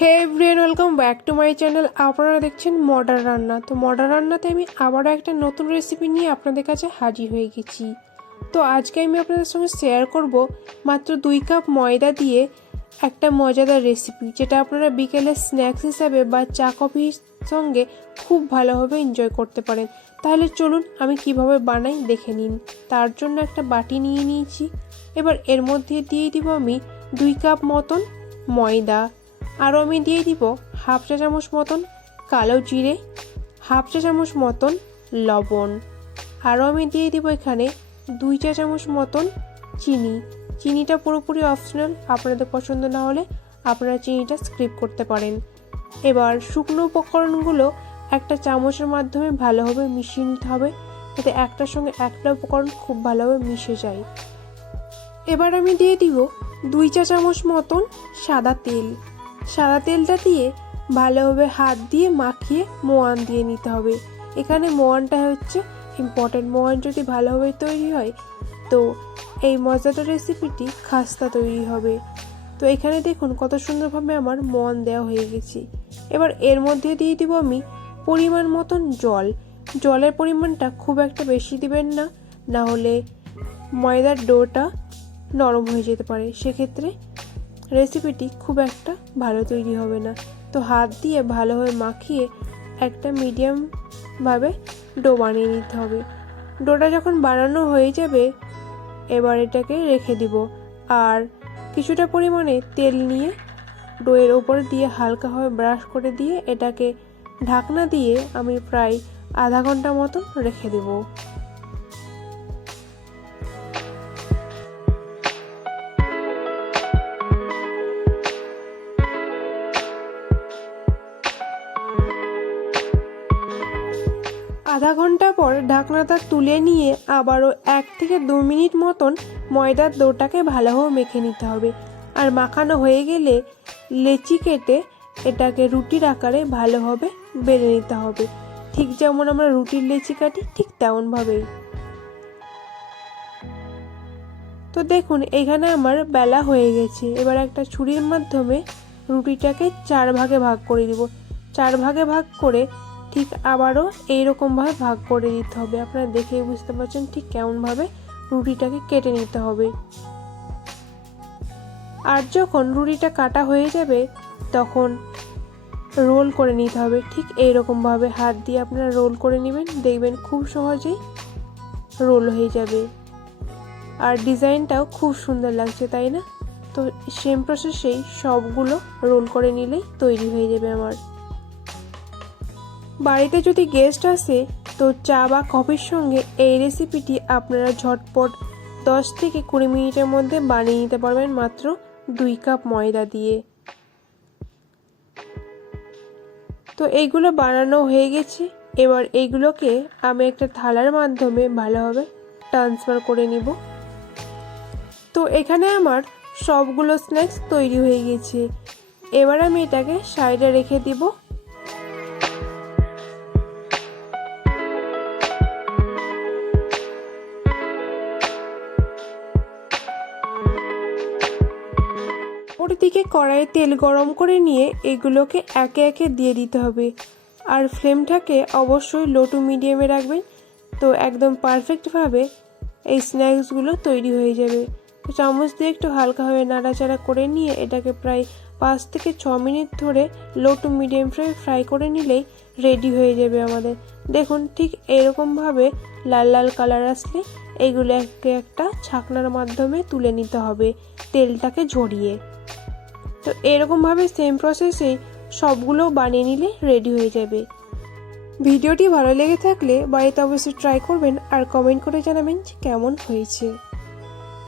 Hey everyone, welcome back to my channel. আপনারা দেখছেন modern রান্না। তো মডার্ন রান্নাতে আমি আবারও একটা নতুন রেসিপি নিয়ে আপনাদের কাছে হাজির হয়ে গেছি। তো আজকে আমি আপনাদের সঙ্গে শেয়ার করব মাত্র 2 কাপ ময়দা দিয়ে একটা মজাদার রেসিপি, যেটা আপনারা বিকেলে স্ন্যাক্স হিসাবে বা চা কফির সঙ্গে খুব ভালোভাবে এনজয় করতে পারেন। তাহলে চলুন আমি কিভাবে বানাই দেখে নিন। তার জন্য একটা বাটি নিয়ে নিয়েছি। এবার এর মধ্যে দিয়ে দিব আমি 2 কাপ মতন ময়দা। আরও আমি দিয়ে দিব হাফ চা চামচ মতন কালো জিরে, হাফ চা চামচ মতন লবণ। আরও আমি দিয়ে দিব এখানে 2 চা চামচ মতন চিনি। চিনিটা পুরোপুরি অপশনাল, আপনাদের পছন্দ না হলে আপনারা চিনিটা স্কিপ করতে পারেন। এবার শুকনো উপকরণগুলো একটা চামচের মাধ্যমে ভালোভাবে মিশিয়ে নিতে হবে, যাতে একটার সঙ্গে একটা উপকরণ খুব ভালোভাবে মিশে যায়। এবার আমি দিয়ে দিব 2 চা চামচ মতন সাদা তেল। সাদা তেলটা দিয়ে ভালোভাবে হাত দিয়ে মাখিয়ে মোয়ান দিয়ে নিতে হবে। এখানে মোয়ানটা হচ্ছে ইম্পর্টেন্ট। মোয়ান যদি ভালোভাবে তৈরি হয় তো এই মজাদার রেসিপিটি খাস্তা তৈরি হবে। তো এখানে দেখুন কত সুন্দরভাবে আমার মোয়ান দেওয়া হয়ে গেছে। এবার এর মধ্যে দিয়ে দিব আমি পরিমাণ মতন জল। জলের পরিমাণটা খুব একটা বেশি দিবেন না, না হলে ময়দার ডোটা নরম হয়ে যেতে পারে, সেক্ষেত্রে রেসিপিটি খুব একটা ভালো তৈরি হবে না। তো হাত দিয়ে ভালোভাবে মাখিয়ে একটা মিডিয়ামভাবে ডো বানিয়ে নিতে হবে। ডোটা যখন বানানো হয়ে যাবে এবার এটাকে রেখে দিব। আর কিছুটা পরিমাণে তেল নিয়ে ডোয়ের ওপর দিয়ে হালকাভাবে ব্রাশ করে দিয়ে এটাকে ঢাকনা দিয়ে আমি প্রায় আধা ঘন্টা মতন রেখে দেব। আধা ঘন্টা পর ঢাকনাটা তুলে নিয়ে আবারও 1 থেকে 2 মিনিট মতন ময়দার ডোটাকে ভালোভাবে মেখে নিতে হবে। আর মাখানো হয়ে গেলে লেচি কেটে এটাকে রুটির আকারে ভালোভাবে বেলে নিতে হবে, ঠিক যেমন আমরা রুটির লেচি কাটি ঠিক তেমনভাবেই। তো দেখুন এখানে আমার বেলা হয়ে গেছে। এবার একটা ছুরির মাধ্যমে রুটিটাকে 4 ভাগে ভাগ করে দিব। 4 ভাগে ভাগ করে ঠিক আবারও এইরকমভাবে ভাগ করে দিতে হবে। আপনারা দেখেই বুঝতে পারছেন ঠিক কেমনভাবে রুটিটাকে কেটে নিতে হবে। আর যখন রুটিটা কাটা হয়ে যাবে তখন রোল করে নিতে হবে। ঠিক এইরকমভাবে হাত দিয়ে আপনারা রোল করে নেবেন, দেখবেন খুব সহজেই রোল হয়ে যাবে। আর ডিজাইনটাও খুব সুন্দর লাগছে, তাই না? তো সেম প্রসেসেই সবগুলো রোল করে নিলেই তৈরি হয়ে যাবে আমার। বাড়িতে যদি গেস্ট আসে তো চা বা কফির সঙ্গে এই রেসিপিটি আপনারা ঝটপট 10 থেকে 20 মিনিটের মধ্যে বানিয়ে নিতে পারবেন মাত্র 2 কাপ ময়দা দিয়ে। তো এইগুলো বানানো হয়ে গেছে। এবার এইগুলোকে আমি একটা থালার মাধ্যমে ভালোভাবে ট্রান্সফার করে নিব। তো এখানে আমার সবগুলো স্ন্যাক্স তৈরি হয়ে গেছে। এবার আমি এটাকে সাইডে রেখে দিব। ওদিকে কড়াইয়ে তেল গরম করে নিয়ে এগুলোকে একে একে দিয়ে দিতে হবে। আর ফ্লেমটাকে অবশ্যই লো টু মিডিয়ামে রাখবেন। তো একদম পারফেক্টভাবে এই স্ন্যাক্সগুলো তৈরি হয়ে যাবে। তো চামচ দিয়ে একটু হালকাভাবে নাড়াচাড়া করে নিয়ে এটাকে প্রায় 5 থেকে 6 মিনিট ধরে লো টু মিডিয়াম ফ্লেমে ফ্রাই করে নিলেই রেডি হয়ে যাবে আমাদের। দেখুন ঠিক এরকমভাবে লাল লাল কালার আসলে এগুলো একটা ছাকনার মাধ্যমে তুলে নিতে হবে তেলটাকে ঝরিয়ে। তো এরকমভাবে সেম প্রসেসে সবগুলো বানিয়ে নিলে রেডি হয়ে যাবে। ভিডিওটি ভালো লেগে থাকলে বাড়িতে অবশ্যই ট্রাই করবেন আর কমেন্ট করে জানাবেন কেমন হয়েছে।